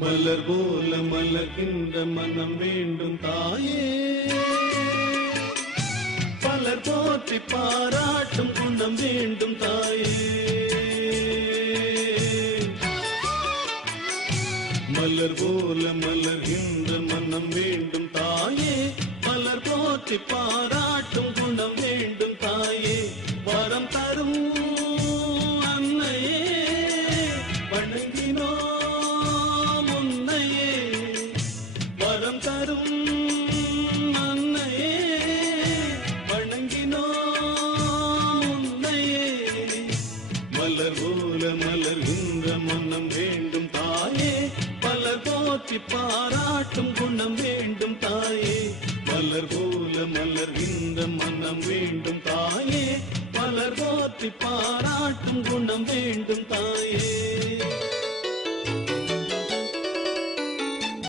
மலர் போல மலர்கின்ற மனம் வேண்டும் தாயே, பலர் போற்றி பாராட்டும் குணம் வேண்டும் தாயே. மலர் போல மலர்கின்ற மனம் வேண்டும் தாயே, பலர் போற்றி பாராட்டும் குணம் வேண்டும் தாயே. வரம் தரும் அன்னையே வணங்கினோம் உன்னையே, வரம் தரும் அன்னையே வணங்கினோம் உன்னையே. மலர் போல மலர்கின்ற மனம் வேண்டும் தாயே, பலர் போற்றி பாராட்டும் குணம் வேண்டும் தாயே. மலர் போல மலர்கின்ற மனம் வேண்டும் தாயே, பலர் போற்றி பாராட்டும் குணம் வேண்டும் தாயே.